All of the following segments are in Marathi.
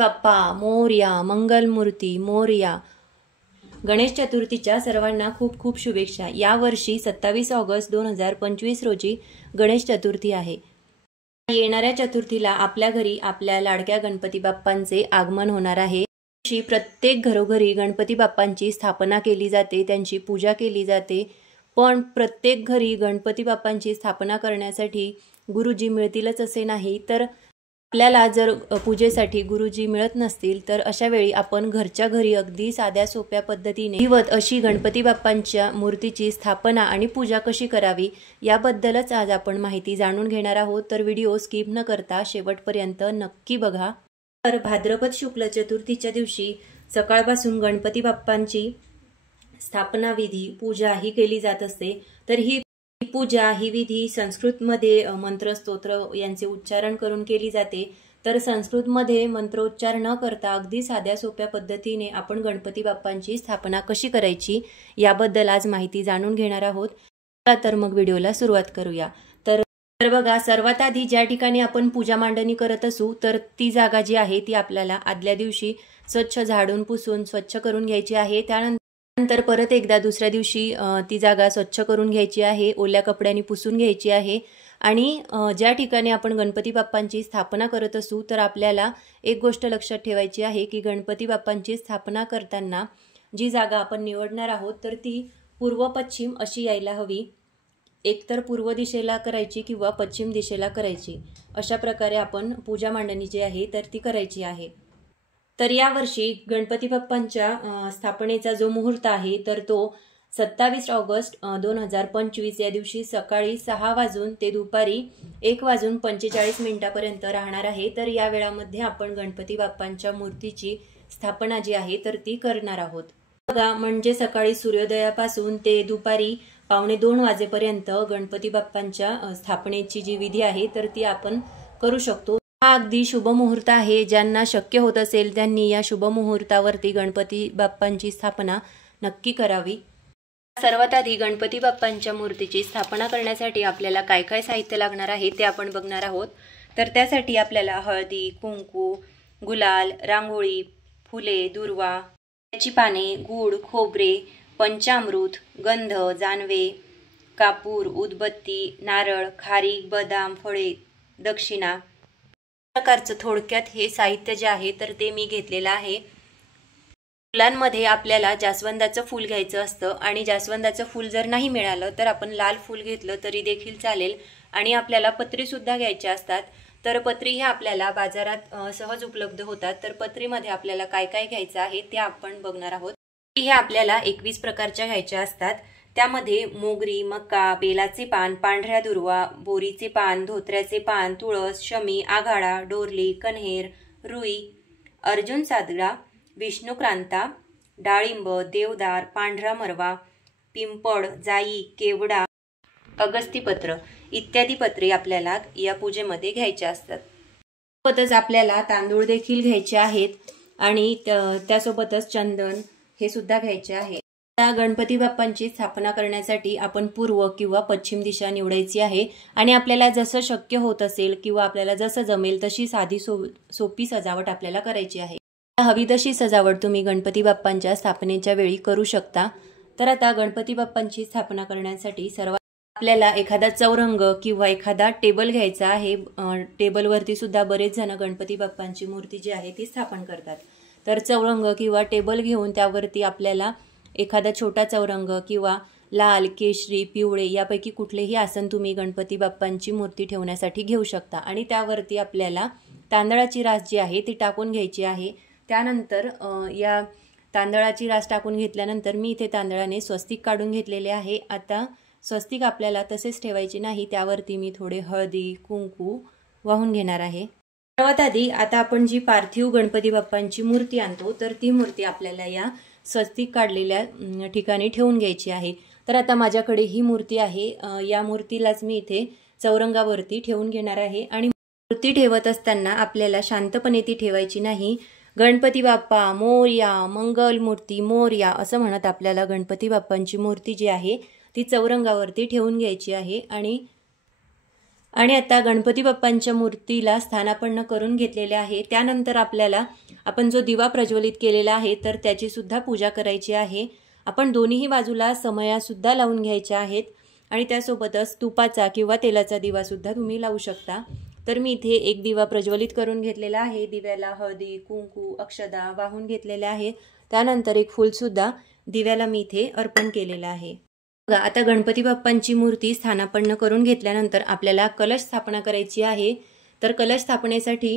बाप्पा मोरया, मंगलमूर्ती मोरया। गणेश चतुर्थीच्या सर्वांना खूप खूप शुभेच्छा। यावर्षी 27 ऑगस्ट 2025 रोजी गणेश चतुर्थी आहे। येणाऱ्या चतुर्थीला आपल्या घरी आपल्या लाडक्या गणपती बाप्पांचे आगमन होणार आहे। प्रत्येक घरोघरी गणपती बाप्पांची स्थापना केली जाते, त्यांची पूजा केली जाते। पण प्रत्येक घरी गणपती बाप्पांची स्थापना करण्यासाठी गुरुजी मिळतीलच असे नाही, तर आपल्याला जर पूजेसाठी गुरुजी मिळत नसतील तर अशा वेळी आपण घरच्या घरी अगदी साध्या सोप्या पद्धतीने विधिवत अशी गणपती बाप्पांच्या मूर्तीची स्थापना आणि पूजा कशी करावी याबद्दलच आज आपण माहिती जाणून घेणार आहोत। तर व्हिडिओ स्किप न करता शेवटपर्यंत नक्की बघा। तर भाद्रपद शुक्ल चतुर्थीच्या दिवशी सकाळपासून गणपती बाप्पांची स्थापना विधी पूजा ही केली जात असते। तर ही पूजा ही विधी संस्कृतमध्ये मंत्र स्तोत्र यांचे उच्चारण करून केली जाते। तर संस्कृतमध्ये मंत्रोच्चार न करता अगदी साध्या सोप्या पद्धतीने आपण गणपती बाप्पांची स्थापना कशी करायची याबद्दल आज माहिती जाणून घेणार आहोत। तर मग व्हिडिओला सुरुवात करूया। तर बघा, सर्वात आधी ज्या ठिकाणी आपण पूजा मांडणी करत असू तर ती जागा जी आहे ती आपल्याला आदल्या दिवशी स्वच्छ झाडून पुसून स्वच्छ करून घ्यायची आहे। त्यानंतर परत एकदा दुसऱ्या दिवशी ती जागा स्वच्छ करून घ्यायची आहे, ओल्या कपड्यांनी पुसून घ्यायची आहे। आणि ज्या ठिकाणी आपण गणपती बाप्पांची स्थापना करत असू तर आपल्याला एक गोष्ट लक्षात ठेवायची आहे की गणपती बाप्पांची स्थापना करताना जी जागा आपण निवडणार आहोत तर ती पूर्व पश्चिम अशी यायला हवी। एकतर पूर्व दिशेला करायची किंवा पश्चिम दिशेला करायची, अशा प्रकारे आपण पूजा मांडणी जी आहे तर ती करायची आहे। तर यावर्षी गणपती बाप्पांच्या स्थापनेचा जो मुहूर्त आहे तर तो 27 ऑगस्ट 2025 या दिवशी सकाळी 6 वाजून ते दुपारी 1 वाजून 45 मिनिटापर्यंत राहणार आहे। तर या वेळामध्ये आपण गणपती बाप्पांच्या मूर्तीची स्थापना जी आहे तर ती करणार आहोत। बघा, म्हणजे सकाळी सूर्योदयापासून ते दुपारी 1:45 वाजेपर्यंत गणपती बाप्पांच्या स्थापनेची जी विधी आहे तर ती आपण करू शकतो। हा अगदी शुभ मुहूर्त आहे। ज्यांना शक्य होत असेल त्यांनी या शुभ मुहूर्तावरती गणपती बाप्पांची स्थापना नक्की करावी। सर्वात आधी गणपती बाप्पांच्या मूर्तीची स्थापना करण्यासाठी आपल्याला काय काय साहित्य लागणार आहे ते आपण बघणार आहोत। तर त्यासाठी आपल्याला हळदी, कुंकू, गुलाल, रांगोळी, फुले, दुर्वा, त्याची पाने, गूळ, खोबरे, पंचामृत, गंध, जानवे, कापूर, उदबत्ती, नारळ, खारीक, बदाम, फळे, दक्षिणा प्रकारचं थोडक्यात हे साहित्य जे आहे तर ते मी घेतलेलं आहे। फुलांमध्ये आपल्याला जास्वंदाचं फूल घ्यायचं असतं आणि जास्वंदाचं फूल जर नाही मिळालं तर आपण लाल फूल घेतलं तरी देखील चालेल। आणि आपल्याला पत्री सुद्धा घ्यायच्या असतात। तर पत्री हे आपल्याला बाजारात सहज उपलब्ध होतात। तर पत्रीमध्ये आपल्याला काय काय घ्यायचं आहे ते आपण बघणार आहोत। हे आपल्याला 21 प्रकारच्या घ्यायच्या असतात। त्यामध्ये मोगरी, मका, बेलाचे पान, पांढऱ्या दुर्वा, बोरीचे पान, धोत्र्याचे पान, तुळस, शमी, आघाडा, डोरली, कन्हेर, रुई, अर्जुन सादडा, विष्णुक्रांता, डाळिंब, देवदार, पांढरा मरवा, पिंपळ, जाई, केवडा, अगस्तीपत्र इत्यादी पत्रे आपल्याला या पूजेमध्ये घ्यायचे असतात। सोबतच आपल्याला तांदूळ देखील घ्यायचे आहेत आणि त्यासोबतच चंदन हे सुद्धा घ्यायचे आहे। गणपती बाप्पांची स्थापना करण्यासाठी आपण पूर्व किंवा पश्चिम दिशा निवडायची आहे आणि आपल्याला जसं शक्य होत असेल किंवा आपल्याला जसं जमेल तशी साधी सोपी सजावट आपल्याला करायची आहे। हवी तशी सजावट तुम्ही गणपती बाप्पांच्या स्थापनेच्या वेळी करू शकता। तर आता गणपती बाप्पांची स्थापना करण्यासाठी सर्वात आपल्याला एखादा चौरंग किंवा एखादा टेबल घ्यायचा आहे। टेबलवरती सुद्धा बरेच जण गणपती बाप्पांची मूर्ती जी आहे ती स्थापन करतात। तर चौरंग किंवा टेबल घेऊन त्यावरती आपल्याला एखादा छोटा चौरंग किंवा लाल, केशरी, पिवळे यापैकी कुठलेही आसन तुम्ही गणपती बाप्पांची मूर्ती ठेवण्यासाठी घेऊ शकता। आणि त्यावरती आपल्याला तांदळाची रास जी आहे ती टाकून घ्यायची आहे। त्यानंतर या तांदळाची रास टाकून घेतल्यानंतर मी इथे तांदळाने स्वस्तिक काढून घेतलेले आहे। आता स्वस्तिक आपल्याला तसेच ठेवायचे नाही, त्यावरती मी थोडे हळदी, कुंकू वाहून घेणार आहे। सर्वात आधी आता आपण जी पार्थिव गणपती बाप्पांची मूर्ती आणतो तर ती मूर्ती आपल्याला या स्वस्तिक काढलेल्या ठिकाणी ठेवून घ्यायची आहे। तर आता माझ्याकडे ही मूर्ती आहे। या मूर्तीलाच मी इथे चौरंगावरती ठेवून घेणार आहे। आणि मूर्ती ठेवत असताना आपल्याला शांतपणे ती ठेवायची नाही। गणपती बाप्पा मोरया, मंगलमूर्ती मोरया असं म्हणत आपल्याला गणपती बाप्पांची मूर्ती जी आहे ती चौरंगावरती ठेवून घ्यायची आहे। आणि आणि आता गणपती बाप्पांच्या मूर्तीला स्थानापन्न करून घेतलेले आहे। त्यानंतर आपल्याला आपण जो दिवा प्रज्वलित केलेला आहे तर त्याची सुद्धा पूजा करायची आहे। आपण दोन्ही बाजूला समया सुद्धा लावून घ्यायच्या आहेत आणि त्यासोबतच तुपाचा किंवा तेलाचा दिवा सुद्धा तुम्ही लावू शकता। तर मी इथे एक दिवा प्रज्वलित करून घेतलेला आहे। दिव्याला हळदी, कुंकू, अक्षदा वाहून घेतलेले आहे। त्यानंतर एक फूल सुद्धा दिव्याला मी इथे अर्पण केलेलं आहे। आता गणपती बाप्पांची मूर्ती स्थानापन्न करून घेतल्यानंतर आपल्याला कलश स्थापना करायची आहे। तर कलश स्थापनेसाठी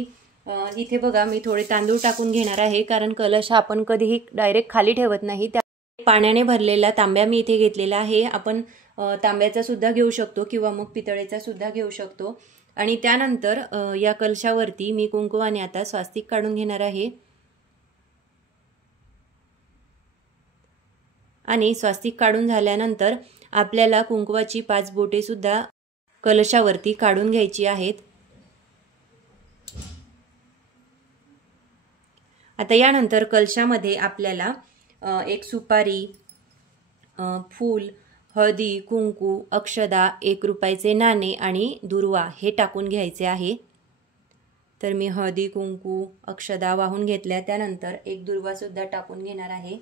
इथे बघा मी थोडे तांदूळ टाकून घेणार आहे, कारण कलश हा आपण कधीही डायरेक्ट खाली ठेवत नाही। त्या पाण्याने भरलेला तांब्या मी इथे घेतलेला आहे। आपण तांब्याचा सुद्धा घेऊ शकतो किंवा मग पितळेचा सुद्धा घेऊ शकतो। आणि त्यानंतर या कलशावरती मी कुंकुवाने आता स्वास्तिक काढून घेणार आहे आणि स्वास्तिक काढून झाल्यानंतर आपल्याला कुंकवाची 5 बोटे सुद्धा कलशावरती काढून घ्यायची आहेत। आता यानंतर कलशामध्ये आपल्याला एक सुपारी, फूल, हळदी, कुंकू, अक्षदा, 1 रुपयाचे नाणे आणि दुर्वा हे टाकून घ्यायचे आहे। तर मी हळदी, कुंकू, अक्षदा वाहून घेतल्या। त्यानंतर एक दुर्वा सुद्धा टाकून घेणार आहे।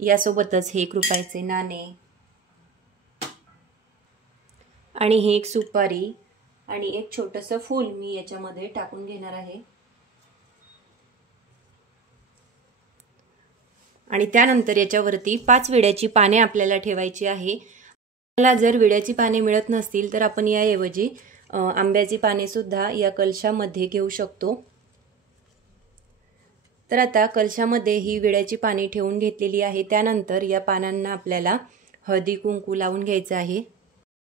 यासोबतच हे 1 रुपयाचे नाणे आणि हे एक सुपारी आणि एक छोटंसं फूल मी याच्यामध्ये टाकून घेणार आहे। आणि त्यानंतर याच्यावरती 5 विड्याची पाने आपल्याला ठेवायची आहे। आपल्याला जर विड्याची पाने मिळत नसतील तर आपण याऐवजी आंब्याची पाने सुद्धा या कलशामध्ये घेऊ शकतो। तर आता कलशामध्ये ही विड्याची पाने ठेवून घेतलेली आहे। त्यानंतर या पानांना आपल्याला हळदी, कुंकू लावून घ्यायचं आहे।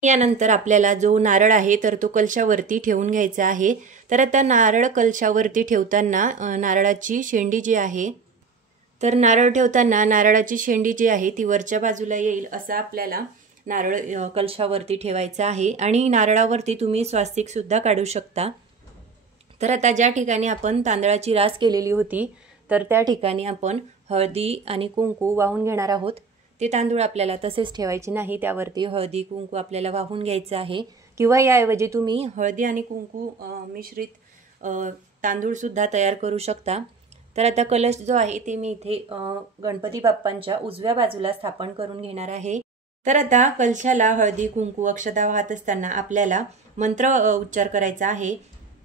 यानंतर आपल्याला जो नारळ आहे तर तो कलशावरती ठेवून घ्यायचा आहे। तर आता नारळ कलशावरती ठेवताना नारळाची शेंडी जी आहे, तर नारळ ठेवताना नारळाची शेंडी जी आहे ती वरच्या बाजूला येईल असा आपल्याला नारळ कलशावरती ठेवायचा आहे। आणि नारळावरती तुम्ही स्वास्तिक सुद्धा काढू शकता। तर आता ज्या ठिकाणी आपण तांदळाची रास केलेली होती तर त्या ठिकाणी आपण हळदी आणि कुंकू वाहून घेणार आहोत। ते तांदूळ आपल्याला तसेच ठेवायचे नाही, त्यावरती हळदी, कुंकू आपल्याला वाहून घ्यायचं आहे। किंवा याऐवजी तुम्ही हळदी आणि कुंकू मिश्रित तांदूळ सुद्धा तयार करू शकता। तर आता कलश जो आहे ते मी इथे गणपती बाप्पांच्या उजव्या बाजूला स्थापन करून घेणार आहे। तर आता कलशाला हळदी, कुंकू, अक्षता वाहत असताना आपल्याला मंत्र उच्चार करायचा आहे।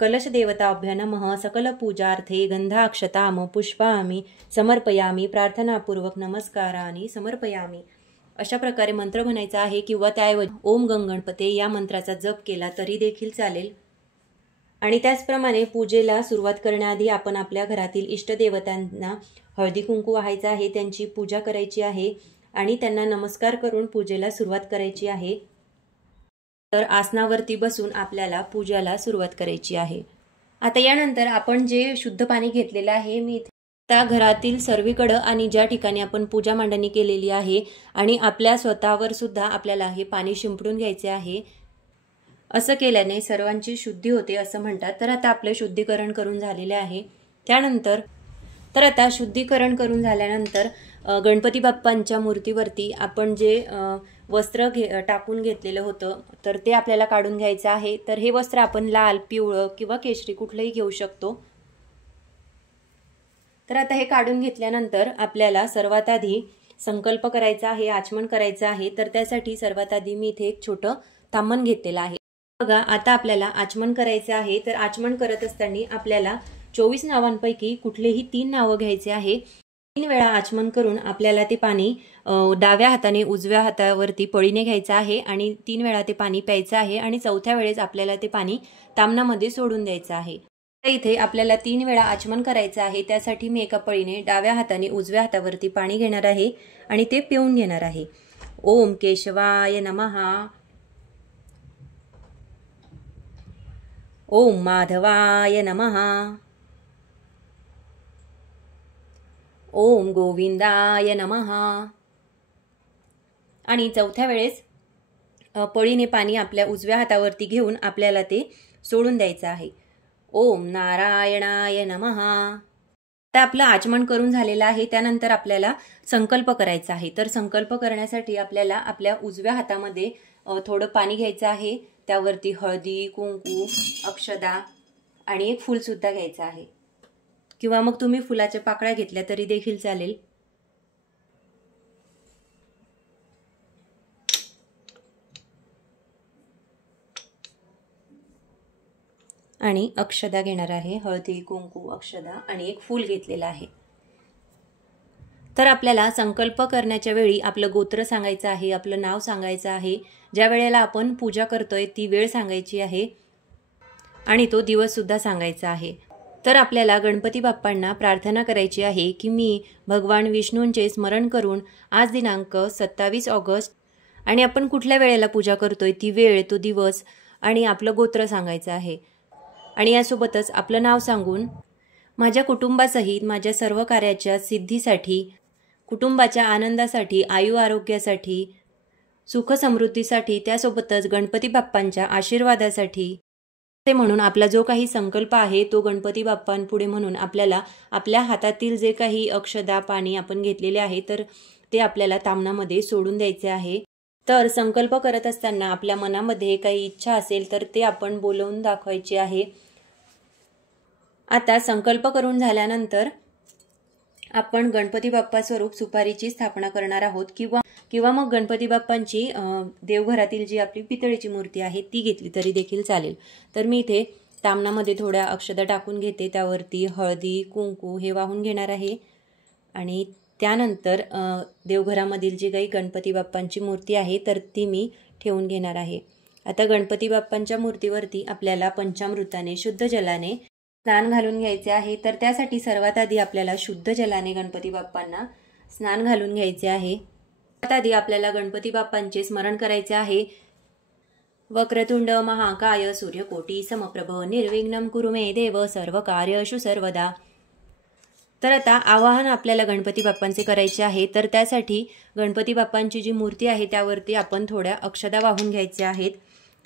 कलश देवताभ्य नमः सकल पूजार्थे गंधाक्षताम पुष्पामि समर्पयामि प्रार्थनापूर्वक नमस्कारानि समर्पयामि अशा प्रकारे मंत्र म्हणायचा आहे। किंवा त्याऐवजी ओम गणपते या मंत्राचा जप केला तरी देखील चालेल। आणि त्याचप्रमाणे पूजेला सुरुवात करण्याआधी आपण आपल्या घरातील इष्टदेवतांना हळदी कुंकू वाहायचं आहे, त्यांची पूजा करायची आहे आणि त्यांना नमस्कार करून पूजेला सुरुवात करायची आहे। तर आसनावरती बसून आपल्याला पूजेला सुरुवात करायची आहे। आता यानंतर आपण जे शुद्ध पाणी घेतलेलं आहे मी त्या घरातील सर्वीकडे आणि ज्या ठिकाणी आपण पूजा मांडणी केलेली आहे आणि आपल्या स्वतःवर सुद्धा आपल्याला हे पाणी शिंपडून घ्यायचे आहे। असं केल्याने सर्वांची शुद्धी होते असं म्हणतात। तर आता आपले शुद्धीकरण करून झालेले आहे। त्यानंतर तर आता शुद्धीकरण करून झाल्यानंतर गणपती बाप्पांच्या मूर्तीवरती आपण जे वस्त्र टाकून घेतलेलं होतं तर ते आपल्याला काढून घ्यायचं आहे। तर हे वस्त्र आपण लाल, पिवळं किंवा केशरी कुठलंही घेऊ शकतो। तर आता हे काढून घेतल्यानंतर आपल्याला सर्वात आधी संकल्प करायचा आहे, आचमन करायचं आहे। तर त्यासाठी सर्वात आधी मी इथे एक छोटं ताम्हण घेतलेलं आहे। बघा आता आपल्याला आचमन करायचे आहे। तर आचमन करत असताना आपल्याला 24 नावांपैकी कुठलेही 3 नावं घ्यायचे आहे। 3 वेळा आचमन करून आपल्याला ते पाणी डाव्या हाताने उजव्या हातावरती पळीने घ्यायचं आहे आणि 3 वेळा ते पाणी प्यायचं आहे आणि चौथ्या वेळेस आपल्याला ते पाणी ताम्हणामध्ये सोडून द्यायचं आहे। इथे आपल्याला 3 वेळा आचमन करायचं आहे। त्यासाठी मी एका पळीने डाव्या हाताने उजव्या हातावरती पाणी घेणार आहे आणि ते पिऊन घेणार आहे। ओम केशवाय नमः, ओम माधवाय नमः, ओम गोविंदाय नमः। आणि चौथ्या वेळेस पळीने पाणी आपल्या उजव्या हातावरती घेऊन आपल्याला ते सोडून द्यायचं आहे। ओम नारायणाय नमः। आता आपलं आचमन करून झालेलं आहे। त्यानंतर आपल्याला संकल्प करायचा आहे। तर संकल्प करण्यासाठी आपल्याला आपल्या उजव्या हातामध्ये थोडं पाणी घ्यायचं आहे। त्यावरती हळदी, कुंकू, अक्षदा आणि एक फूल सुद्धा घ्यायचं आहे, किंवा मग तुम्ही फुलाच्या पाकळ्या घेतल्या तरी देखील चालेल। आणि अक्षदा घेणार आहे। हळदी, कुंकू, अक्षदा आणि एक फूल घेतलेलं आहे। तर आपल्याला संकल्प करण्याच्या वेळी आपलं गोत्र सांगायचं आहे, आपलं नाव सांगायचं आहे, ज्या वेळेला आपण पूजा करतोय ती वेळ सांगायची आहे आणि तो दिवस सुद्धा सांगायचा आहे। तर आपल्याला गणपती बाप्पांना प्रार्थना करायची आहे की मी भगवान विष्णूंचे स्मरण करून आज दिनांक 27 ऑगस्ट आणि आपण कुठल्या वेळेला पूजा करतोय ती वेळ, तो दिवस आणि आपलं गोत्र सांगायचं आहे। आणि यासोबतच आपलं नाव सांगून माझ्या कुटुंबासहित माझ्या सर्व कार्याच्या सिद्धीसाठी, कुटुंबाच्या आनंदासाठी, आयु आरोग्यासाठी, सुख समृद्धीसाठी, त्यासोबतच गणपती बाप्पांच्या आशीर्वादासाठी ते म्हणून आपला जो काही संकल्प आहे तो गणपती बाप्पांपुढे म्हणून आपल्याला आपल्या हातातील जे काही अक्षदा, पाणी आपण घेतलेले आहे तर ते आपल्याला तामणामध्ये सोडून द्यायचे आहे। तर संकल्प करत असताना आपल्या मनामध्ये काही इच्छा असेल तर ते आपण बोलवून दाखवायची आहे। आता संकल्प करून झाल्यानंतर आपण गणपती बाप्पा स्वरूप सुपारीची स्थापना करणार आहोत, किंवा मग गणपती बाप्पांची देवघरातील जी आपली पितळेची मूर्ती आहे ती घेतली तरी देखील चालेल। तर मी इथे तामणामध्ये थोड्या अक्षदा टाकून घेते, त्यावरती हळदी, कुंकू हे वाहून घेणार आहे आणि त्यानंतर देवघरामधील जी काही गणपती बाप्पांची मूर्ती आहे तर ती मी ठेवून घेणार आहे। आता गणपती बाप्पांच्या मूर्तीवरती आपल्याला पंचामृताने, शुद्ध जलाने स्नान घालून घ्यायचे आहे। तर त्यासाठी सर्वात आधी आपल्याला शुद्ध जलाने गणपती बाप्पांना स्नान घालून घ्यायचे आहे। सर्वात आधी आपल्याला गणपती बाप्पांचे स्मरण करायचे आहे। वक्रतुंड महाकाय सूर्यकोटी समप्रभ निर्विघ्नं कुरु मे देव सर्व कार्येषु सर्वदा। तर आता आवाहन आपल्याला गणपती बाप्पांचे करायचे आहे। तर त्यासाठी गणपती बाप्पांची जी मूर्ती आहे त्यावरती आपण थोड्या अक्षदा वाहून घ्यायच्या आहेत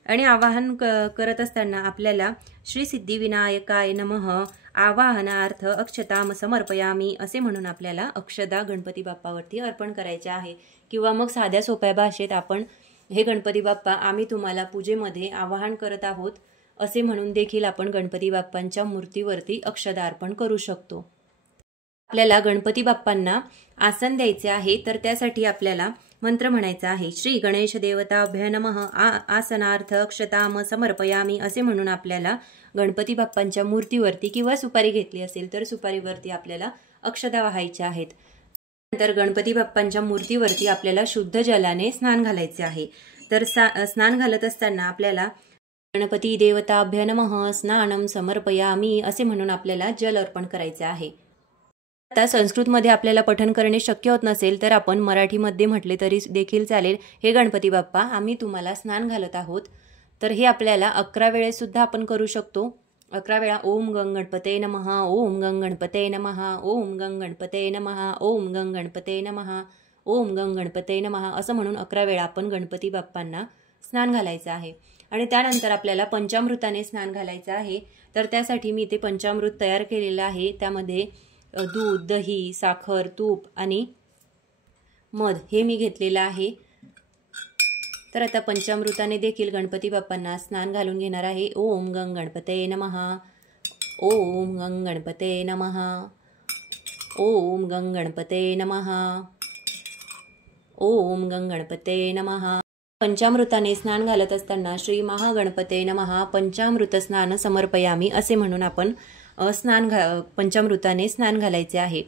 आणि आवाहन करत असताना आपल्याला श्री सिद्धिविनायकाय नमः आवाहनार्थ अक्षताम समर्पयामी असे म्हणून आपल्याला अक्षदा गणपती बाप्पावरती अर्पण करायचे आहे। किंवा मग साध्या सोप्या भाषेत आपण हे गणपती बाप्पा आम्ही तुम्हाला पूजेमध्ये आवाहन करत आहोत असे म्हणून देखील आपण गणपती बाप्पांच्या मूर्तीवरती अक्षदा अर्पण करू शकतो। आपल्याला गणपती बाप्पांना आसन द्यायचे आहे। तर त्यासाठी आपल्याला मंत्र म्हणायचा आहे। श्री गणेश देवताभ्य नमः आसनार्थ अक्षताम समर्पयामी असे म्हणून आपल्याला गणपती बाप्पांच्या मूर्तीवरती किंवा सुपारी घेतली असेल तर सुपारीवरती आपल्याला अक्षता वाहायच्या आहेत। नंतर गणपती बाप्पांच्या मूर्तीवरती आपल्याला शुद्ध जलाने स्नान घालायचे आहे। तर स्नान घालत असताना आपल्याला गणपती देवताभ्य नमः स्नानम समर्पयामी असे म्हणून आपल्याला जल अर्पण करायचे आहे। आता संस्कृतमध्ये आपल्याला पठण करणे शक्य होत नसेल तर आपण मराठीमध्ये म्हटले तरी देखील चालेल। हे गणपती बाप्पा आम्ही तुम्हाला स्नान घालत आहोत। तर हे आपल्याला 11 वेळेस सुद्धा आपण करू शकतो। 11 वेळा ओम गंग गणपते नमः, ओम गंग गणपते नमः, ओम गंग गणपते नमः, ओम गंग गणपते नमः, ओम गंग गणपते नमः असं म्हणून 11 वेळा आपण गणपती बाप्पांना स्नान घालायचं आहे। आणि त्यानंतर आपल्याला पंचामृताने स्नान घालायचं आहे। तर त्यासाठी मी इथे पंचामृत तयार केलेलं आहे। त्यामध्ये दूध, दही, साखर, तूप आणि मध हे मी घेतलेलं आहे। तर आता पंचामृताने देखील गणपती बाप्पांना स्नान घालून घेणार आहे। ओम गंग गणपते नमः, ओम गंग गणपते नमः, ओम गंग गणपते नमः, ओम गंग गणपते नमः। पंचामृताने स्नान घालत असताना श्री महागणपते नमः पंचामृत स्नान समर्पयामी असे म्हणून आपण पंचामृताने स्नान घालायचे आहे।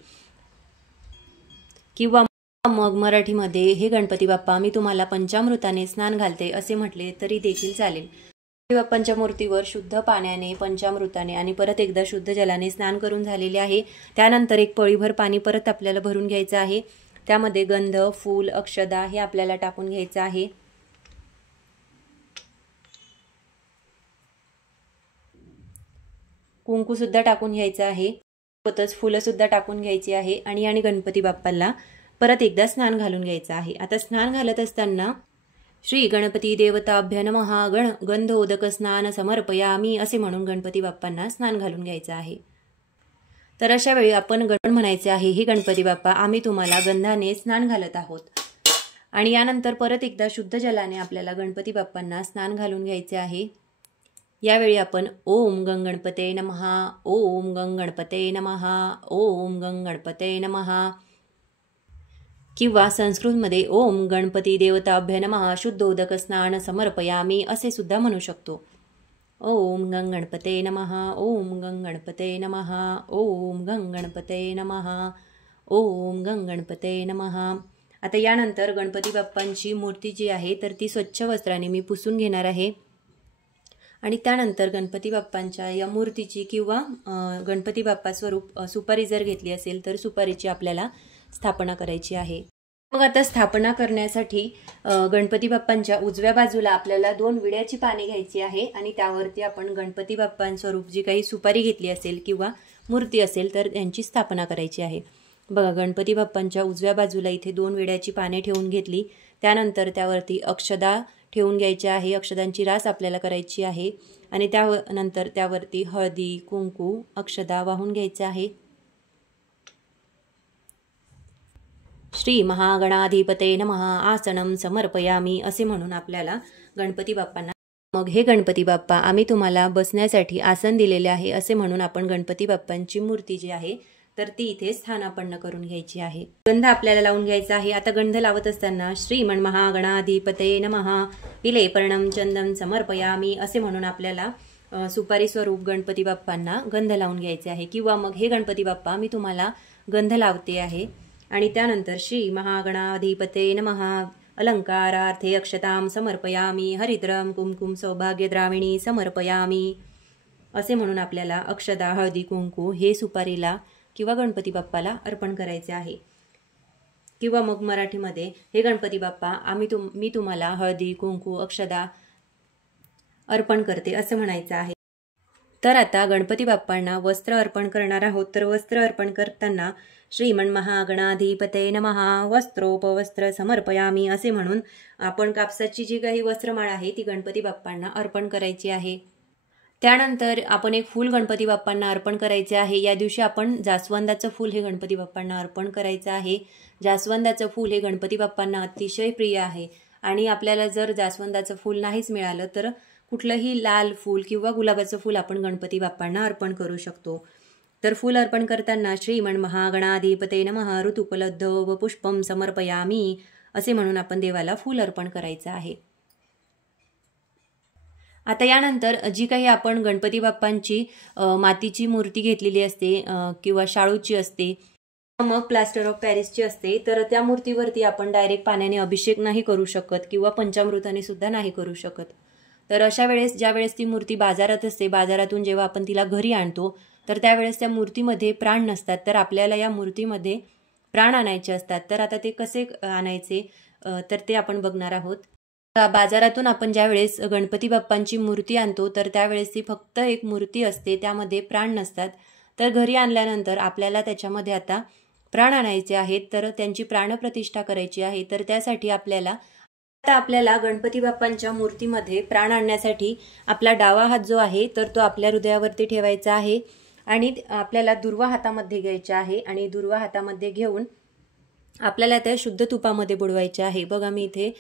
किंवा मग मराठीमध्ये हे गणपती बाप्पा मी तुम्हाला पंचामृताने स्नान घालते असे म्हटले तरी देखील चालेल। गणपती बाप्पांच्या मूर्तीवर शुद्ध पाण्याने, पंचामृताने आणि परत एकदा शुद्ध जलाने स्नान करून झालेले आहे। त्यानंतर एक पळीभर पाणी परत आपल्याला भरून घ्यायचं आहे। त्यामध्ये गंध, फूल, अक्षदा हे आपल्याला टाकून घ्यायचं आहे। कुंकू सुद्धा टाकून घ्यायचं आहे, सोबतच फुलं सुद्धा टाकून घ्यायची आहे आणि गणपती बाप्पाला परत एकदा स्नान घालून घ्यायचं आहे। आता स्नान घालत असताना श्री गणपती देवताभ्य नमः गंधोदक स्नान समर्पयामी असे म्हणून गणपती बाप्पांना स्नान घालून घ्यायचं आहे। तर अशा वेळी आपण म्हणायचे आहे, हे गणपती बाप्पा आम्ही तुम्हाला गंधाने स्नान घालत आहोत. आणि यानंतर परत एकदा शुद्ध जलाने आपल्याला गणपती बाप्पांना स्नान घालून घ्यायचे आहे. यावेळी आपण ओम गंग गणपते नमः, ओम गंग गणपते नमः, ओम गंग गणपते नमः किंवा संस्कृतमध्ये ओम गणपती देवताभ्य नमः शुद्धोदक स्नान समर्पयामी असे सुद्धा म्हणू शकतो. ओम गंग गणपते नमः, ओम गंग गणपते नमः, ओम गंग गणपते नमः, ओम गंग गणपते नमः. आता यानंतर गणपती बाप्पांची मूर्ती जी आहे तर ती स्वच्छ वस्त्राने मी पुसून घेणार आहे. आणि त्यानंतर गणपती बाप्पांच्या या मूर्तीची किंवा गणपती बाप्पा स्वरूप सुपारी जर घेतली असेल तर सुपारीची आपल्याला स्थापना करायची आहे. मग आता स्थापना करण्यासाठी गणपती बाप्पांच्या उजव्या बाजूला आपल्याला 2 विड्याची पाने घ्यायची आहे आणि त्यावरती आपण गणपती बाप्पांस्वरूप जी काही सुपारी घेतली असेल किंवा मूर्ती असेल तर त्यांची स्थापना करायची आहे. बघा, गणपती बाप्पांच्या उजव्या बाजूला इथे 2 विड्याची पाने ठेवून घेतली. त्यानंतर त्यावरती अक्षदा ठेवून घ्यायची आहे. अक्षदांची रास आपल्याला करायची आहे आणि त्यानंतर त्यावरती हळदी, कुंकू, अक्षदा वाहून घ्यायचे आहे. श्री महागणाधिपते नमः आसनं समर्पयामी असे म्हणून आपल्याला गणपती बाप्पांना, मग हे गणपती बाप्पा आम्ही तुम्हाला बसण्यासाठी आसन दिलेले आहे असे म्हणून आपण गणपती बाप्पांची मूर्ती जी आहे तर ती इथे स्थानापन्न करून घ्यायची आहे. गंध आपल्याला लावून घ्यायचा आहे. आता गंध लावत असताना श्रीमन महागणाधिपते नमः विलेपर्णम चंदन समर्पयामी असे म्हणून आपल्याला सुपारी स्वरूप गणपती बाप्पांना गंध लावून घ्यायचे आहे. किंवा मग हे गणपती बाप्पा मी तुम्हाला गंध लावते आहे आणि त्यानंतर श्री महागणाधिपते नमः अलंकारार्थे अक्षतां समर्पयामी हरिद्रम कुमकुम सौभाग्यद्राविणी समर्पयामी असे म्हणून आपल्याला अक्षदा, हळदी, कुंकू हे सुपारीला किंवा गणपती बाप्पाला अर्पण करायचे आहे. किंवा मग मराठीमध्ये हे गणपती बाप्पा मी तुम्हाला हळदी, कुंकू, अक्षदा अर्पण करते असं म्हणायचं आहे. तर आता गणपती बाप्पांना वस्त्र अर्पण करणार आहोत. तर वस्त्र अर्पण करताना श्रीमन महागणाधिपते नमः वस्त्रोपवस्त्र समर्पयामी असे म्हणून आपण कापसाची जी काही वस्त्रमाळ आहे ती गणपती बाप्पांना अर्पण करायची आहे. त्यानंतर आपण एक फूल गणपती बाप्पांना अर्पण करायचे आहे. या दिवशी आपण जास्वंदाचं फूल हे गणपती बाप्पांना अर्पण करायचं आहे. जास्वंदाचं फूल हे गणपती बाप्पांना अतिशय प्रिय आहे आणि आपल्याला जर जास्वंदाचं फूल नाहीच मिळालं तर कुठलंही लाल फूल किंवा गुलाबाचं फूल आपण गणपती बाप्पांना अर्पण करू शकतो. तर फूल अर्पण करताना श्रीमन महागणाधिपते नमः ऋतुपलब्धो व पुष्पम समर्पयामी असे म्हणून आपण देवाला फूल अर्पण करायचं आहे. आता यानंतर जी काही आपण गणपती बाप्पांची मातीची मूर्ती घेतलेली असते किंवा शाळूची असते, मग प्लास्टर ऑफ पॅरिसची असते, तर त्या मूर्तीवरती आपण डायरेक्ट पाण्याने अभिषेक नाही करू शकत किंवा पंचामृताने सुद्धा नाही करू शकत. तर अशा वेळेस ज्यावेळेस ती मूर्ती बाजारात असते, बाजारातून जेव्हा आपण तिला घरी आणतो तर त्यावेळेस त्या मूर्तीमध्ये प्राण नसतात. तर आपल्याला या मूर्तीमध्ये प्राण आणायचे असतात. तर आता ते कसे आणायचे तर ते आपण बघणार आहोत. बाजारातून आपण ज्यावेळेस गणपती बाप्पांची मूर्ती आणतो तर त्यावेळेस ती फक्त एक मूर्ती असते, त्यामध्ये प्राण नसतात. तर घरी आणल्यानंतर आपल्याला त्याच्यामध्ये आता प्राण आणायचे आहेत. तर त्यांची प्राणप्रतिष्ठा करायची आहे. तर त्यासाठी आपल्याला गणपती बाप्पांच्या मूर्तीमध्ये प्राण आणण्यासाठी आपला डावा हात जो आहे तर तो आपल्या हृदयावरती ठेवायचा आहे आणि आपल्याला दुर्वा हातामध्ये घ्यायचा आहे आणि दुर्वा हातामध्ये घेऊन आपल्याला त्या शुद्ध तुपामध्ये बुडवायचे आहे. बघा, मी इथे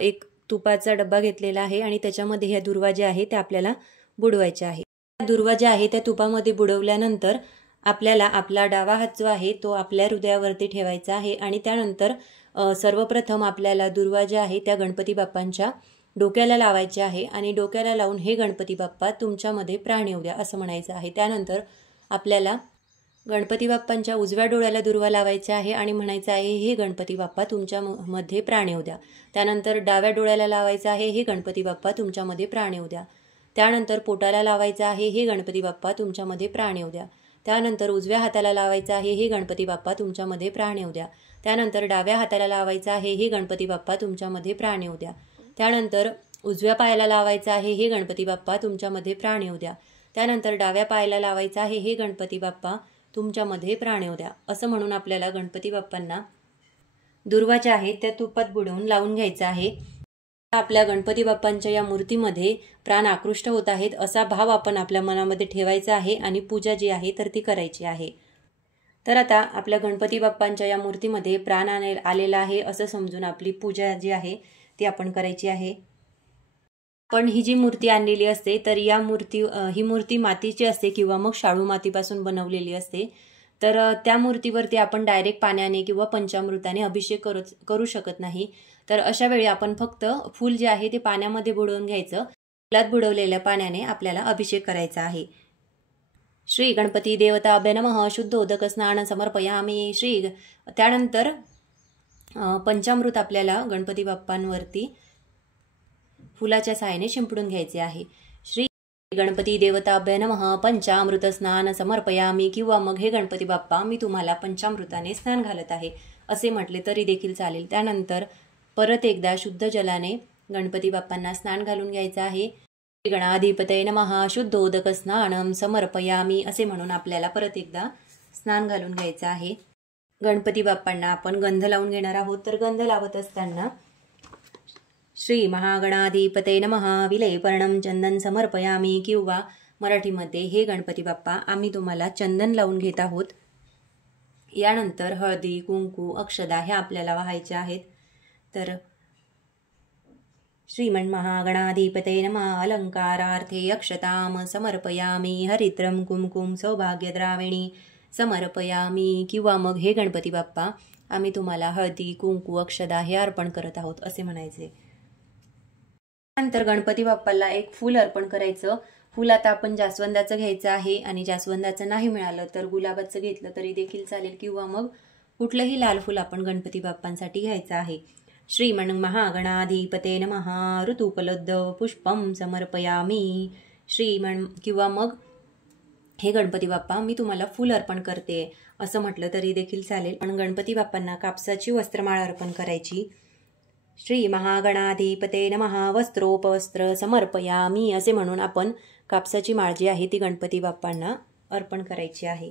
एक तुपाचा डब्बा घेतलेला आहे आणि त्याच्यामध्ये ह्या दुर्वा ज्या आहे त्या आपल्याला बुडवायच्या आहे. दुर्वा ज्या आहे त्या तुपामध्ये बुडवल्यानंतर आपल्याला आपला डावा हात जो आहे तो आपल्या हृदयावरती ठेवायचा आहे आणि त्यानंतर सर्वप्रथम आपल्याला दुर्वा ज्या आहे त्या गणपती बाप्पांच्या डोक्याला लावायचे आहे आणि डोक्याला लावून हे गणपती बाप्पा तुमच्यामध्ये प्राण येऊ द्या असं म्हणायचं आहे. त्यानंतर आपल्याला गणपती बाप्पांच्या उजव्या डोळ्याला दुर्वा लावायचा आहे आणि म्हणायचं आहे हे गणपती बाप्पा तुमच्यामध्ये प्राण येऊ द्या. त्यानंतर डाव्या डोळ्याला लावायचं आहे हे गणपती बाप्पा तुमच्यामध्ये प्राण येऊ द्या. त्यानंतर पोटाला लावायचं आहे हे गणपती बाप्पा तुमच्यामध्ये प्राण येऊ द्या. त्यानंतर उजव्या हाताला लावायचं आहे हे गणपती बाप्पा तुमच्यामध्ये प्राण येऊ द्या. त्यानंतर डाव्या हाताला लावायचं आहे हे गणपती बाप्पा तुमच्यामध्ये प्राण येऊ द्या. त्यानंतर उजव्या पायाला लावायचं आहे हे गणपती बाप्पा तुमच्यामध्ये प्राण येऊ द्या. त्यानंतर डाव्या पायाला लावायचं आहे हे गणपती बाप्पा तुमच्यामध्ये प्राण येऊ द्या असं म्हणून आपल्याला गणपती बाप्पांना दुर्वा ज्या आहेत त्या तुपात बुडवून लावून घ्यायचं आहे. आपल्या गणपती बाप्पांच्या या मूर्तीमध्ये प्राण आकृष्ट होत आहेत असा भाव आपण आपल्या मनामध्ये ठेवायचा आहे आणि पूजा जी आहे तर ती करायची आहे. तर आता आपल्या गणपती बाप्पांच्या या मूर्तीमध्ये प्राण आलेला आहे असं समजून आपली पूजा जी आहे ती आपण करायची आहे. पण ही जी मूर्ती आणलेली असते तर ही मूर्ती मातीची असते किंवा मग शाडू मातीपासून बनवलेली असते. तर त्या मूर्तीवरती आपण डायरेक्ट पाण्याने किंवा पंचामृताने अभिषेक करू शकत नाही. तर अशा वेळी आपण फक्त फूल जे आहे ते पाण्यामध्ये बुडवून घ्यायचं. फुलात बुडवलेल्या पाण्याने आपल्याला अभिषेक करायचा आहे. श्री गणपती देवताभ्य नमः शुद्धोदक स्नान समर्पयामी. त्यानंतर पंचामृत आपल्याला गणपती बाप्पांवरती फुलाच्या साहाय्याने शिंपडून घ्यायचे आहे. श्री गणपती देवताभ्य नमः पंचामृत स्नान समर्पयामी किंवा मग हे गणपती बाप्पा मी तुम्हाला पंचामृताने स्नान घालत आहे असे म्हटले तरी देखील चालेल. त्यानंतर परत एकदा शुद्ध जलाने गणपती बाप्पांना स्नान घालून घ्यायचं आहे. गणाधिपतये नमः शुद्धोदक स्नानम समर्पयामी असे म्हणून आपल्याला परत एकदा स्नान घालून घ्यायचं आहे. गणपती बाप्पांना आपण गंध लावून घेणार आहोत. तर गंध लावत असताना श्री महागणाधिपतये नमः विलेपर्णम चंदन समर्पयामी किंवा मराठीमध्ये हे गणपती बाप्पा आम्ही तुम्हाला चंदन लावून घेत आहोत. यानंतर हळदी कुंकू अक्षदा ह्या आपल्याला वाहायच्या आहेत. तर श्रीमन्महागणाधिपतये नमः अलंकारार्थे अक्षताम समर्पयामी हरित्रम कुमकुम सौभाग्यद्राविणी समर्पयामी किंवा मग हे गणपती बाप्पा आम्ही तुम्हाला हळदी कुंकू अक्षदा हे अर्पण करत आहोत असे म्हणायचे. नंतर गणपती बाप्पाला एक फूल अर्पण करायचं. फूल आता आपण जास्वंदाचं घ्यायचं आहे आणि जास्वंदाचं नाही मिळालं तर गुलाबाचं घेतलं तरी देखील चालेल किंवा मग कुठलंही लाल फूल आपण गणपती बाप्पांसाठी घ्यायचं आहे. श्रीमन्महागणाधिपतये नमः ऋतुपलब्ध पुष्पम समर्पयामी. किंवा मग हे गणपती बाप्पा मी तुम्हाला फूल अर्पण करते असं म्हटलं तरी देखील चालेल. पण गणपती बाप्पांना कापसाची वस्त्रमाळ अर्पण करायची. श्री महागणाधिपतये नमः वस्त्रोपवस्त्र समर्पयामी असे म्हणून आपण कापसाची माळ जी आहे ती गणपती बाप्पांना अर्पण करायची आहे.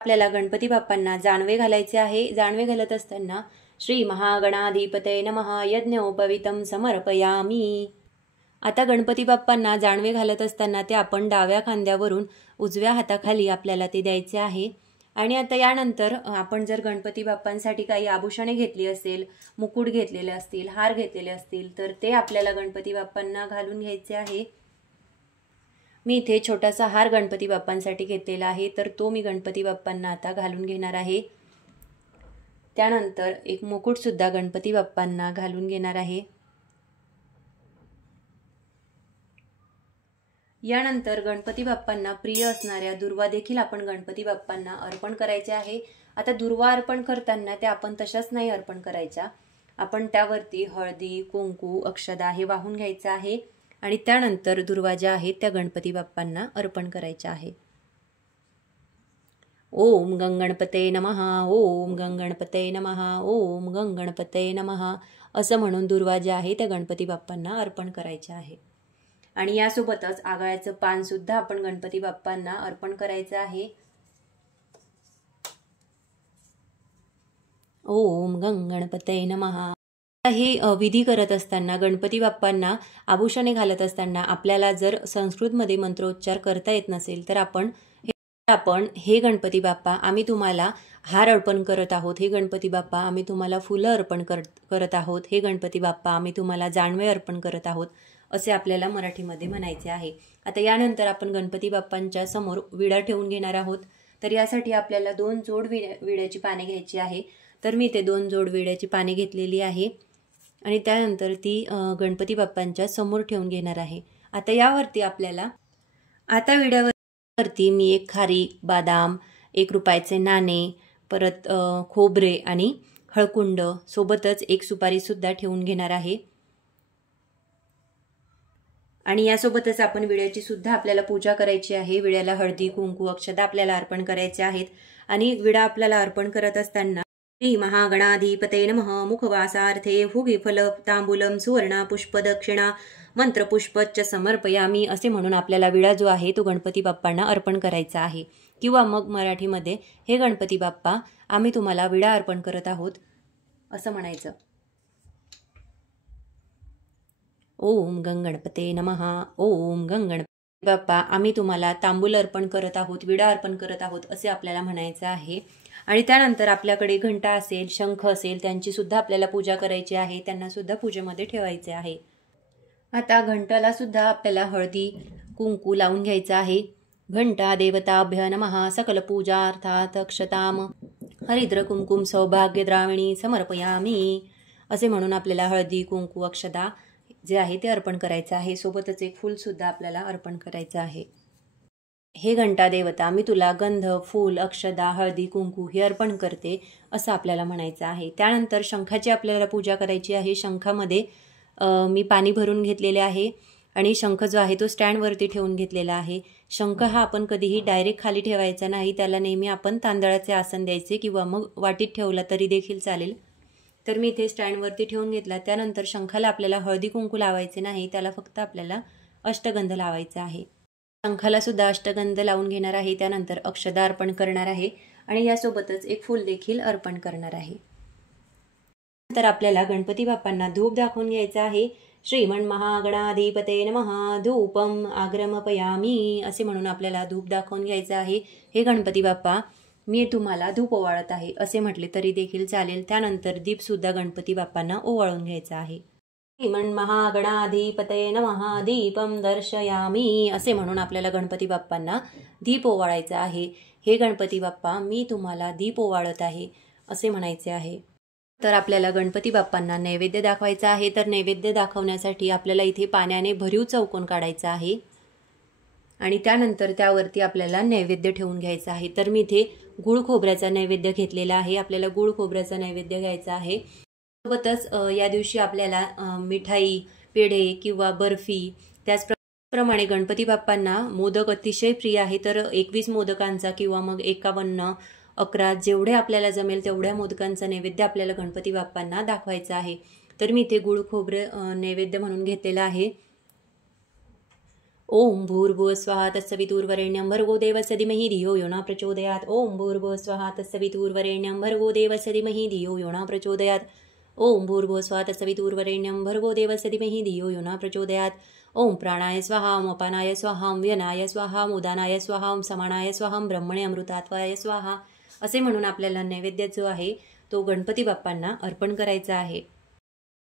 आपल्याला गणपती बाप्पांना जानवे घालायचे आहे. जानवे घालत असताना श्री महागणाधिपतये नमः यज्ञोपवीतम समर्पयामी. आता गणपती बाप्पांना जानवे घालत असताना ते आपण डाव्या खांद्यावरून उजव्या हाताखाली आपल्याला ते द्यायचे आहे. आणि आता यानंतर आपण जर गणपती बाप्पांसाठी काही आभूषणे घेतली असेल, मुकुट घेतलेले असतील, हार घेतलेले असतील तर ते आपल्याला गणपती बाप्पांना घालून घ्यायचे आहे. मी इथे छोटासा हार गणपती बाप्पांसाठी घेतलेला आहे तर तो मी गणपती बाप्पांना आता घालून घेणार आहे. त्यानंतर एक मुकुट सुद्धा गणपती बाप्पांना घालून घेणार आहे. यानंतर गणपती बाप्पांना प्रिय असणाऱ्या दुर्वा देखील आपण गणपती बाप्पांना अर्पण करायच्या आहे. आता दुर्वा अर्पण करताना त्या आपण तशाच नाही अर्पण करायच्या. आपण त्यावरती हळदी कुंकू अक्षदा हे वाहून घ्यायचं आहे आणि त्यानंतर दुर्वा ज्या आहेत त्या गणपती बाप्पांना अर्पण करायच्या आहे. ओम गंगणपते नमः ओम गंगणपते नमः ओम गंगणपते नमः असं म्हणून दुर्वा ज्या आहे त्या गणपती बाप्पांना अर्पण करायच्या आहे. आणि यासोबतच आगळ्याचं पान सुद्धा आपण गणपती बाप्पांना अर्पण करायचं आहे. ओम गंगणपते नमः. हे विधी करत असताना गणपती बाप्पांना आभूषणे घालत असताना आपल्याला जर संस्कृतमध्ये मंत्रोच्चार करता येत नसेल तर आपण हे गणपती बाप्पा आम्ही तुम्हाला हार अर्पण करत आहोत, हे गणपती बाप्पा आम्ही तुम्हाला फुलं अर्पण करत आहोत, हे गणपती बाप्पा आम्ही तुम्हाला जानवे अर्पण करत आहोत असे आपल्याला मराठीमध्ये म्हणायचे आहे. आता यानंतर आपण गणपती बाप्पांच्या समोर विडा ठेवून घेणार आहोत. तर यासाठी आपल्याला 2 जोड विड्याची पाने घ्यायची आहे. तर मी ते 2 जोड विड्याची पाने घेतलेली आहे आणि त्यानंतर ती गणपती बाप्पांच्या समोर ठेवून घेणार आहे. आता यावरती आपल्याला विड्यावरती मी एक खारीक, बदाम, 1 रुपयाचे नाणे, परत खोबरे आणि हळकुंड सोबतच एक सुपारी सुद्धा ठेवून घेणार आहे. आणि यासोबतच आपण विड्याची सुद्धा आपल्याला पूजा करायची आहे. विड्याला हळदी कुंकू अक्षता आपल्याला अर्पण करायचे आहेत. आणि विडा आपल्याला अर्पण करत असताना श्री महागणाधिपते नमः मुखवासार्थे हुगी फल तांबूलम सुवर्णा पुष्प दक्षिणा मंत्रपुष्पच समर्पयामी असे म्हणून आपल्याला विडा जो आहे तो गणपती बाप्पांना अर्पण करायचा आहे. किंवा मग मराठीमध्ये हे गणपती बाप्पा आम्ही तुम्हाला विडा अर्पण करत आहोत असं म्हणायचं. ओम गंगणपते नमः ओम गंगणपते बाप्पा आम्ही तुम्हाला तांबूल अर्पण करत आहोत, विडा अर्पण करत आहोत असे आपल्याला म्हणायचं आहे। आणि त्यानंतर आपल्याकडे घंटा असेल, शंख असेल, त्यांची सुद्धा आपल्याला पूजा करायची आहे, त्यांना सुद्धा पूजेमध्ये ठेवायचे आहे। आता घंटाला सुद्धा आपल्याला हळदी कुंकू लावून घ्यायचं आहे। घंटा देवताभ्य नमः सकल पूजार्थात अक्षताम हरिद्र कुंकुम सौभाग्य द्रावणी समर्पयामी असे म्हणून आपल्याला हळदी कुंकू अक्षता जे आहे ते अर्पण करायचं आहे। सोबतच एक फूल सुद्धा आपल्याला अर्पण करायचं आहे। हे घंटा देवता मी तुला गंध फूल अक्षता हळदी कुंकू हे अर्पण करते असं आपल्याला म्हणायचं आहे। त्यानंतर शंखाची आपल्याला पूजा करायची आहे। शंखामध्ये मी पाणी भरून घेतलेले आहे आणि शंख जो आहे तो स्टँडवरती ठेवून घेतलेला आहे। शंख हा आपण कधीही डायरेक्ट खाली ठेवायचा नाही, त्याला नेहमी आपण तांदळाचे आसन द्यायचे किंवा मग वाटीत ठेवला तरी देखील चालेल। तर मी इथे स्टँडवरती ठेवून घेतला। त्यानंतर शंखाला आपल्याला हळदी कुंकू लावायचे नाही, त्याला फक्त आपल्याला अष्टगंध लावायचा आहे। शंखाला सुद्धा अष्टगंध लावून घेणार आहे। त्यानंतर अक्षता अर्पण करणार आहे आणि यासोबतच एक फूल देखील अर्पण करणार आहे। नंतर आपल्याला गणपती बाप्पांना धूप दाखवून घ्यायचा आहे। श्रीमन महागणाधिपते नमः धूपम आग्रमपयामी असे म्हणून आपल्याला धूप दाखवून घ्यायचं आहे। हे गणपती बाप्पा मी तुम्हाला धूप ओवाळत आहे असे म्हटले तरी देखील चालेल। त्यानंतर दीप सुद्धा गणपती बाप्पांना ओवाळून घ्यायचा आहे। श्रीमन महागणाधिपते नमः दीपम दर्शयामी असे म्हणून आपल्याला गणपती बाप्पांना दीप ओवाळायचा आहे। हे गणपती बाप्पा मी तुम्हाला दीप ओवाळत आहे असे म्हणायचे आहे। तर आपल्याला गणपती बाप्पांना नैवेद्य दाखवायचा आहे। तर नैवेद्य दाखवण्यासाठी आपल्याला इथे पाण्याने भरीव चौकोन काढायचा आहे आणि त्यानंतर त्यावरती आपल्याला नैवेद्य ठेवून घ्यायचा आहे। तर मी इथे गुळ खोबऱ्याचा नैवेद्य घेतलेला आहे। आपल्याला गुळ खोबऱ्याचा नैवेद्य घ्यायचा आहे। सोबतच या दिवशी आपल्याला मिठाई पेढे किंवा बर्फी त्याचप्रमाणे गणपती बाप्पांना मोदक अतिशय प्रिय आहे। तर 21 मोदकांचा किंवा मग 51 11 जेवढे आपल्याला जमेल तेवढ्या मोदकांचा नैवेद्य आपल्याला गणपती बाप्पांना दाखवायचा आहे। तर मी इथे गुळ खोबरे नैवेद्य म्हणून घेतलेला आहे। ओम भूर्भुवः स्वः तत्सवितुर्वरेण्यं भर्गो देवस्य धीमहि धियो यो न प्रचोदयात्। ओम भूर्भुवः स्वः तत्सवितुर्वरेण्यं भर्गो देवस्य धीमहि धियो यो न प्रचोदयात्। ओम भूर्भुवः स्वः तत्सवितुर्वरेण्यं भर्गो देवस्य धीमहि धियो यो न प्रचोदयात्। ओम प्राणाय स्वाहा ओम अपानाय स्वाहा ओम व्यनाय स्वाहा ओम उदानाय स्वाहा ओम समानाय स्वाहा ओम ब्रह्मणे अमृतात्वाय स्वाहा असे म्हणून आपल्याला नैवेद्य जो आहे तो गणपती बाप्पांना अर्पण करायचा आहे।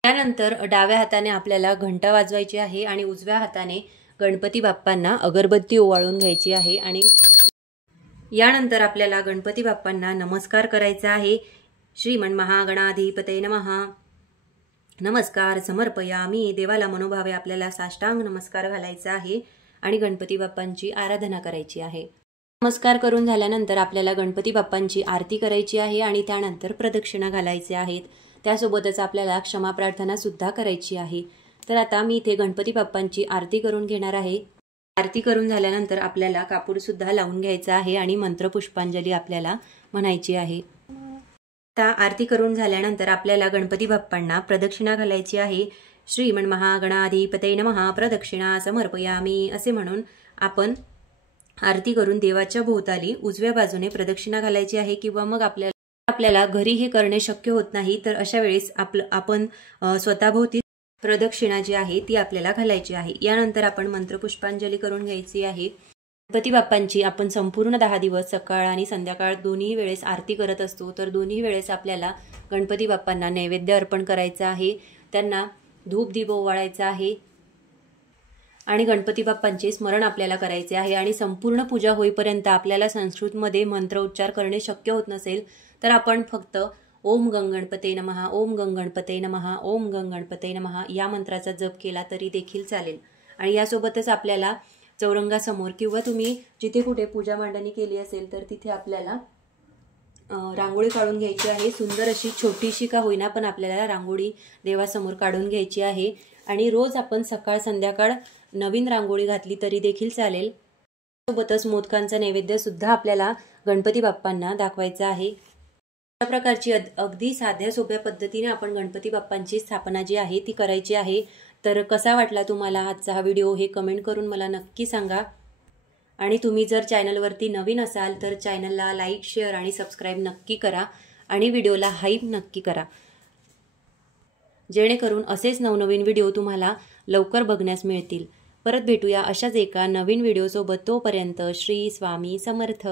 त्यानंतर डाव्या हाताने आपल्याला घंटा वाजवायची आहे आणि उजव्या हाताने गणपती बाप्पांना अगरबत्ती ओवाळून घ्यायची आहे आणि यानंतर आपल्याला गणपती बाप्पांना नमस्कार करायचा आहे। श्रीमन महागणाधिपते नमः नमस्कार समर्पयामी देवाला मनोभावे आपल्याला साष्टांग नमस्कार घालायचा आहे आणि गणपती बाप्पांची आराधना करायची आहे। नमस्कार करून झाल्यानंतर आपल्याला गणपती बाप्पांची आरती करायची आहे आणि त्यानंतर प्रदक्षिणा घालायचे आहेत। त्यासोबतच आपल्याला क्षमा प्रार्थना सुद्धा करायची आहे। तर आता मी इथे गणपती बाप्पांची आरती करून घेणार आहे। आरती करून झाल्यानंतर आपल्याला कापूर सुद्धा लावून घ्यायचा आहे आणि मंत्र पुष्पांजली आपल्याला म्हणायची आहे। आता आरती करून झाल्यानंतर आपल्याला गणपती बाप्पांना प्रदक्षिणा घालायची आहे। श्रीमन महागणाधिपते नमः प्रदक्षिणा समर्पयामी असे म्हणून आपण आरती करून देवाच्या भोवताली उजव्या बाजूने प्रदक्षिणा घालायची आहे किंवा मग आपल्याला घरी हे करणे शक्य होत नाही तर अशा वेळेस आपण स्वतःभोवती प्रदक्षिणा जी आहे ती आपल्याला घालायची आहे। यानंतर आपण मंत्रपुष्पांजली करून घ्यायची आहे। गणपती बाप्पांची आपण संपूर्ण 10 दिवस सकाळ आणि संध्याकाळ दोन्ही वेळेस आरती करत असतो। तर दोन्ही वेळेस आपल्याला गणपती बाप्पांना नैवेद्य अर्पण करायचा आहे, त्यांना धूप दीप ओवाळायचा आहे आणि गणपती बाप्पांचे स्मरण आपल्याला करायचे आहे। आणि संपूर्ण पूजा होईपर्यंत आपल्याला संस्कृतमध्ये मंत्र उच्चार करणे शक्य होत नसेल तर आपण फक्त ओम गंग गणपते नमः ओम गंग गणपते नमः ओम गंग गणपते नमः या मंत्राचा जप केला तरी देखील चालेल। आणि यासोबतच आपल्याला चौरंगासमोर किंवा तुम्ही जिथे कुठे पूजा मांडणी केली असेल तर तिथे आपल्याला रांगोळी काढून घ्यायची आहे। सुंदर अशी छोटीशी का होईना पण आपल्याला रांगोळी देवासमोर काढून घ्यायची आहे आणि रोज आपण सकाळ संध्याकाळ नवीन रांगोळी घातली तरी देखील चालेल। सोबतच मोदकांचा नैवेद्य सुद्धा आपल्याला गणपती बाप्पांना दाखवायचा आहे। अशा प्रकारची अगदी साध्या सोप्या पद्धतीने आपण गणपती बाप्पांची स्थापना जी आहे ती करायची आहे। तर कसा वाटला तुम्हाला आजचा हा व्हिडिओ हे कमेंट करून मला नक्की सांगा। आणि तुम्ही जर चॅनलवरती नवीन असाल तर चॅनलला लाईक शेअर आणि सबस्क्राईब नक्की करा आणि व्हिडिओला हाईप नक्की करा, जेणेकरून असेच नवनवीन व्हिडिओ तुम्हाला लवकर बघण्यास मिळतील। परत भेटूया अशाच एका नवीन व्हिडिओसोबत. तोपर्यंत श्री स्वामी समर्थ.